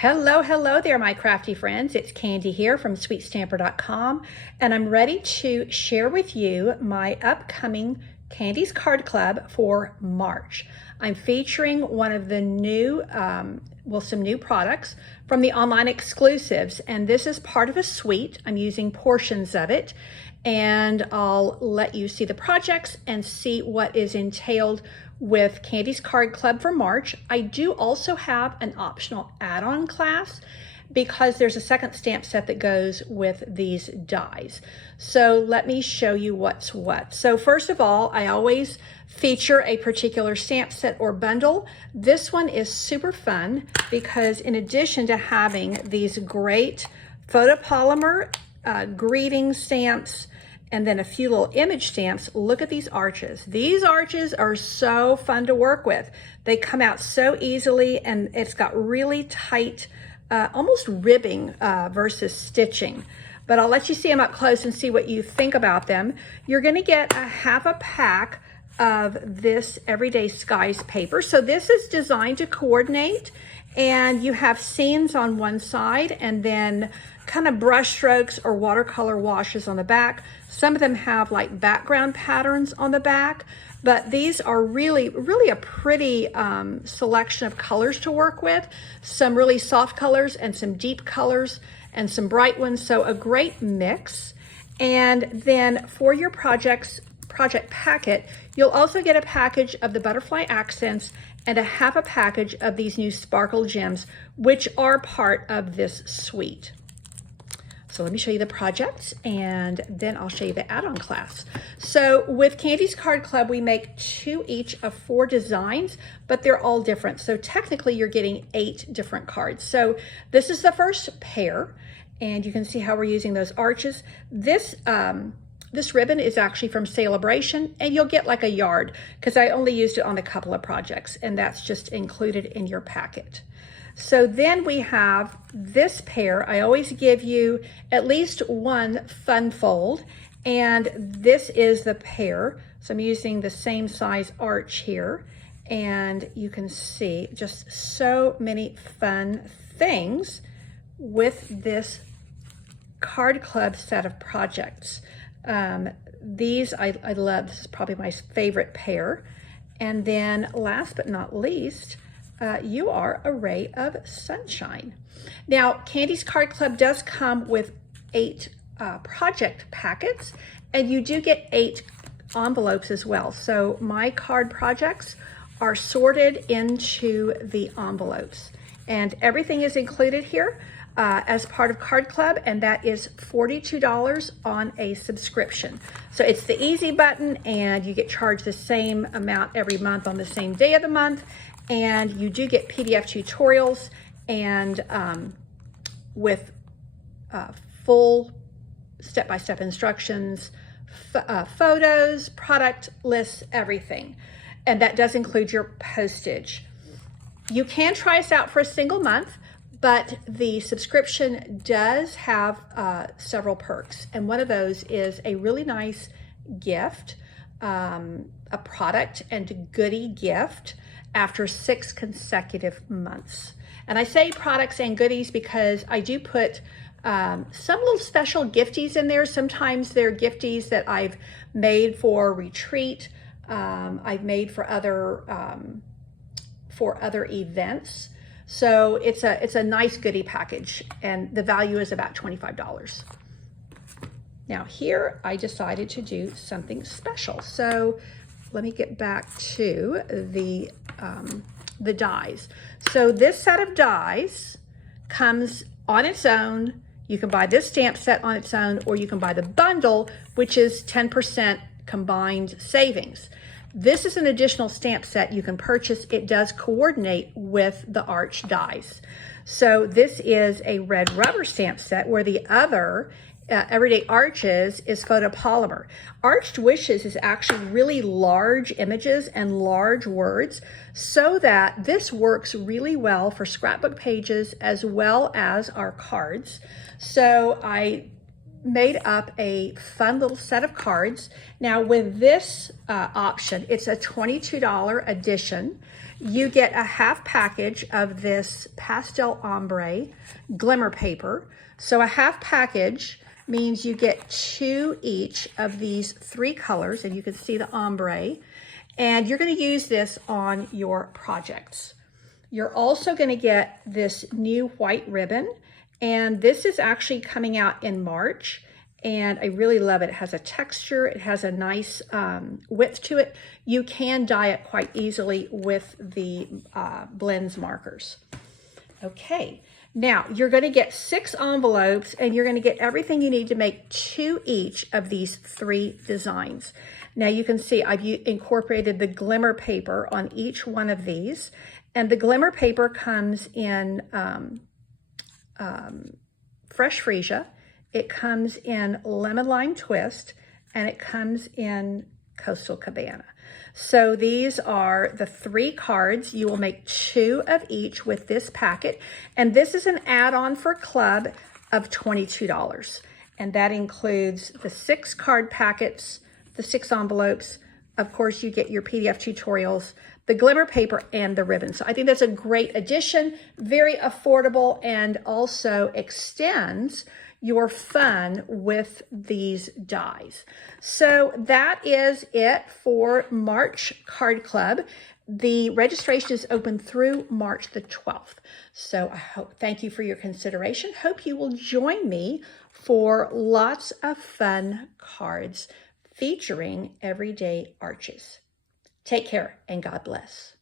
Hello, hello there, my crafty friends. It's Candy here from SweetStamper.com, and I'm ready to share with you my upcoming Candy's Card Club for March. I'm featuring one of the new, some new products from the online exclusives, and this is part of a suite. I'm using portions of it, and I'll let you see the projects and see what is entailed with Candy's Card Club for March. I do also have an optional add-on class because there's a second stamp set that goes with these dies. So let me show you what's what. So first of all, I always feature a particular stamp set or bundle. This one is super fun because in addition to having these great photopolymer greeting stamps, and then a few little image stamps, look at these arches. These arches are so fun to work with. They come out so easily, and it's got really tight, almost ribbing versus stitching. But I'll let you see them up close and see what you think about them. You're gonna get a half a pack of this Everyday Skies paper. So this is designed to coordinate, and you have scenes on one side and then kind of brush strokes or watercolor washes on the back. Some of them have like background patterns on the back, but these are really a pretty selection of colors to work with. Some really soft colors and some deep colors and some bright ones, so a great mix. And then for your project packet, you'll also get a package of the butterfly accents and a half a package of these new sparkle gems, which are part of this suite. So let me show you the projects, and then I'll show you the add-on class. So with Candy's Card Club, we make 2 each of 4 designs, but they're all different. So technically you're getting 8 different cards. So this is the first pair, and you can see how we're using those arches. This ribbon is actually from Celebration, and you'll get like a yard because I only used it on a couple of projects, and that's just included in your packet. So then we have this pair. I always give you at least one fun fold, and this is the pair. So I'm using the same size arch here, and you can see just so many fun things with this Card Club set of projects. These I love. This is probably my favorite pair. And then last but not least, you are a ray of sunshine. Now, Candy's Card Club does come with 8 project packets, and you do get 8 envelopes as well. So my card projects are sorted into the envelopes, and everything is included here as part of Card Club, and that is $42 on a subscription. So it's the easy button, and you get charged the same amount every month on the same day of the month. And you do get PDF tutorials and with full step-by-step instructions, photos, product lists, everything. And that does include your postage. You can try us out for a single month, but the subscription does have several perks. And one of those is a really nice gift, a product and goodie gift after 6 consecutive months. And I say products and goodies because I do put some little special gifties in there. Sometimes they're gifties that I've made for retreat, I've made for other events. So it's a nice goodie package, and the value is about $25. Now here I decided to do something special. So let me get back to the dies. So this set of dies comes on its own. You can buy this stamp set on its own, or you can buy the bundle, which is 10% combined savings. This is an additional stamp set you can purchase. It does coordinate with the arch dies. So this is a red rubber stamp set, where the other Everyday Arches is photopolymer. Arched Wishes is actually really large images and large words, so that this works really well for scrapbook pages as well as our cards. So I made up a fun little set of cards. Now with this option, it's a $22 edition. you get a half package of this pastel ombre glimmer paper. So a half package means you get 2 each of these 3 colors, and you can see the ombre, and you're going to use this on your projects. You're also going to get this new white ribbon, and this is actually coming out in March, and I really love it. It has a texture, it has a nice width to it. You can dye it quite easily with the blends markers. Okay, now you're going to get 6 envelopes, and you're going to get everything you need to make 2 each of these 3 designs. Now you can see I've incorporated the glimmer paper on each one of these, and the glimmer paper comes in fresh freesia, it comes in lemon lime twist, and it comes in Coastal Cabana. So these are the 3 cards. You will make 2 of each with this packet, and this is an add-on for club of $22, and that includes the 6 card packets, the 6 envelopes. Of course, you get your PDF tutorials, the glimmer paper, and the ribbon. So I think that's a great addition, very affordable, and also extends your fun with these dies. So that is it for March Card Club. The registration is open through March the 12th. So thank you for your consideration. Hope you will join me for lots of fun cards featuring everyday arches. Take care and God bless.